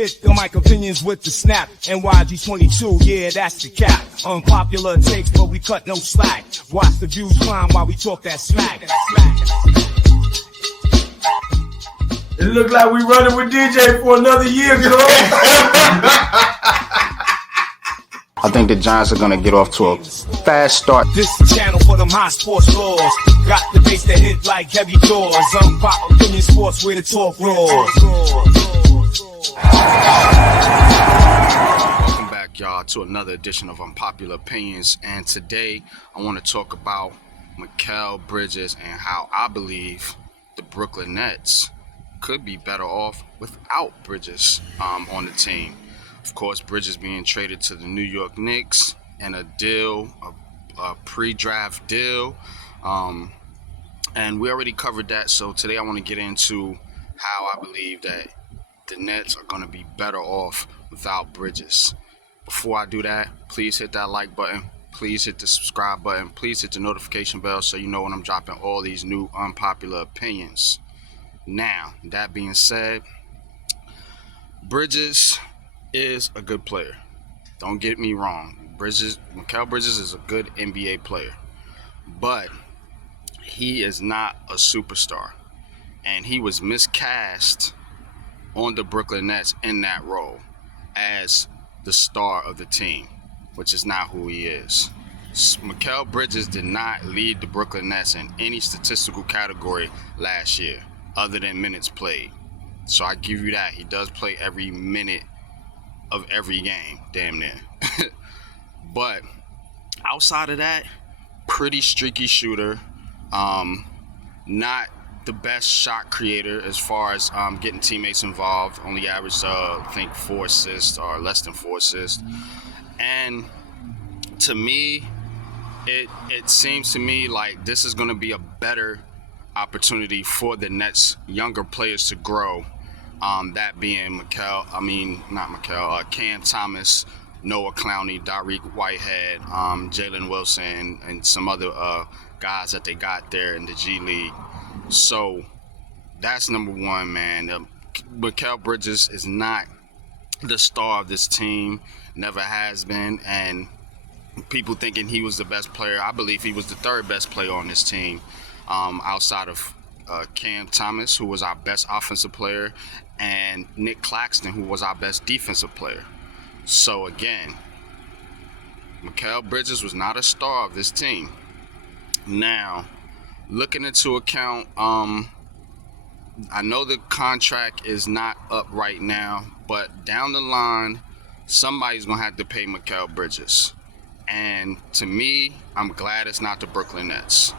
Hit the mic opinions with the snap. NYG22, yeah, that's the cap. Unpopular takes, but we cut no slack. Watch the views climb while we talk that smack. It look like we running with DJ for another year, girl. I think the Giants are going to get off to a fast start. This channel for them high sports laws. Got the bass that hit like heavy doors. Unpopular Opinion Sports where the talk roars. Welcome back, y'all, to another edition of Unpopular Opinions. And today I want to talk about Mikal Bridges and how I believe the Brooklyn Nets could be better off without Bridges on the team. Of course, Bridges being traded to the New York Knicks and a deal, a pre-draft deal. And we already covered that. So today I want to get into how I believe that the Nets are going to be better off without Bridges. Before I do that, please hit that like button. Please hit the subscribe button. Please hit the notification bell so you know when I'm dropping all these new unpopular opinions. Now, that being said, Bridges is a good player. Don't get me wrong. Mikal Bridges is a good NBA player. But he is not a superstar. And he was miscast on the Brooklyn Nets in that role as the star of the team, which is not who he is. Mikal Bridges did not lead the Brooklyn Nets in any statistical category last year other than minutes played. So I give you that. He does play every minute of every game, damn near. But outside of that, pretty streaky shooter. Not the best shot creator as far as getting teammates involved. Only averaged, I think, 4 assists or less than 4 assists. And to me, it seems to me like this is going to be a better opportunity for the Nets' younger players to grow. That being Cam Thomas, Noah Clowney, Dariq Whitehead, Jalen Wilson, and some other guys that they got there in the G League. So that's number one, man. Mikal Bridges is not the star of this team, never has been, and people thinking he was the best player. I believe he was the third best player on this team, outside of Cam Thomas, who was our best offensive player, and Nick Claxton, who was our best defensive player. So again, Mikal Bridges was not a star of this team. Now, looking into account, I know the contract is not up right now, but down the line, somebody's going to have to pay Mikal Bridges. And to me, I'm glad it's not the Brooklyn Nets.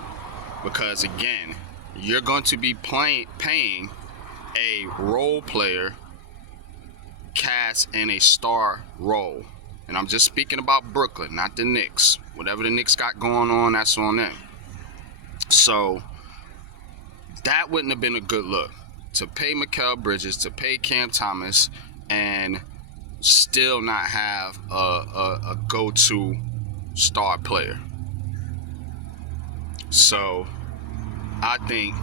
Because again, you're going to be paying a role player cast in a star role. And I'm just speaking about Brooklyn, not the Knicks. Whatever the Knicks got going on, that's on them. So that wouldn't have been a good look. To pay Mikal Bridges, to pay Cam Thomas, and still not have a go-to star player. So I think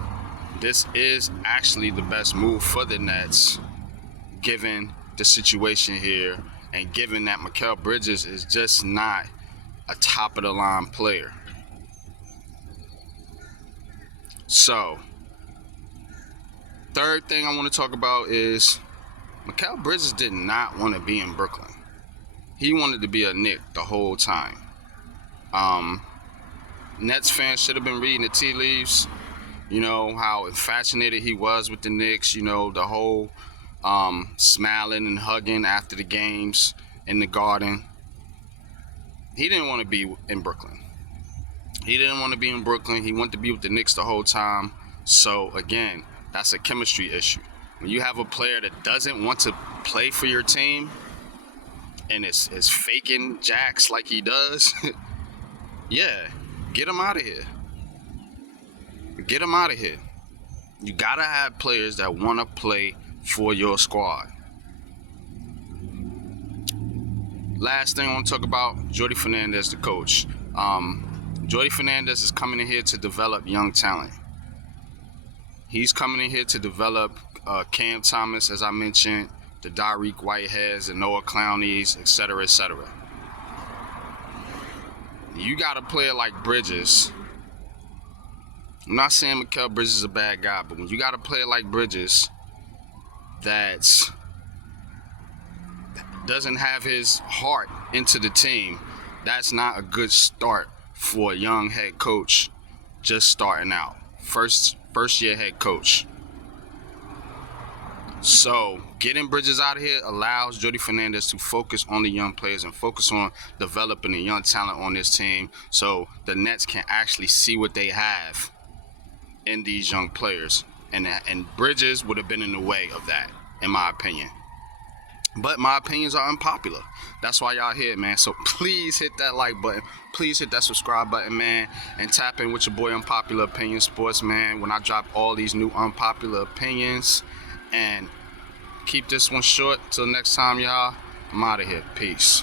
this is actually the best move for the Nets, given the situation here, and given that Mikal Bridges is just not a top-of-the-line player. So, third thing I want to talk about is Mikal Bridges did not want to be in Brooklyn. He wanted to be a Knick the whole time. Nets fans should have been reading the tea leaves. You know, how infatuated he was with the Knicks. You know, the whole smiling and hugging after the games in the Garden. He didn't want to be in Brooklyn. He didn't want to be in Brooklyn. He wanted to be with the Knicks the whole time. So, again, that's a chemistry issue. When you have a player that doesn't want to play for your team and is faking jacks like he does, yeah, get him out of here. Get him out of here. You got to have players that want to play for your squad. Last thing I want to talk about, Jordi Fernandez, the coach. Jordi Fernandez is coming in here to develop young talent. He's coming in here to develop Cam Thomas, as I mentioned, the Dariq Whiteheads, the Noah Clowneys, etc., etc. You got a player like Bridges. I'm not saying Mikal Bridges is a bad guy, but when you got a player like Bridges that doesn't have his heart into the team, that's not a good start for a young head coach just starting out. First year head coach. So getting Bridges out of here allows Jody Fernandez to focus on the young players and focus on developing the young talent on this team, so the Nets can actually see what they have in these young players. And Bridges would have been in the way of that, in my opinion. But my opinions are unpopular. That's why y'all here, man. So please hit that like button. Please hit that subscribe button, man. And tap in with your boy Unpopular Opinions Sports, man, when I drop all these new unpopular opinions. And keep this one short. Till next time, y'all. I'm out of here. Peace.